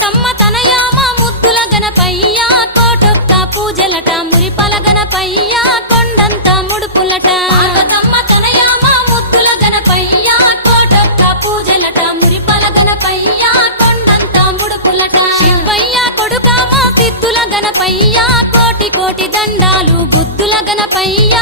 పార్వతమ్మ తనయామ ముద్దుల గణపయ్య కోటొక్క పూజలట మురిపల గణపయ్య కొండంత ముడుపులట పార్వతమ్మ తనయామ ముద్దుల గణపయ్య కోటొక్క పూజలట మురిపల గణపయ్య కొండంత ముడుపులట శివయ్య కొడుకామ సిద్ధుల గణపయ్య కోటి కోటి దండాలు బుద్ధుల గణపయ్య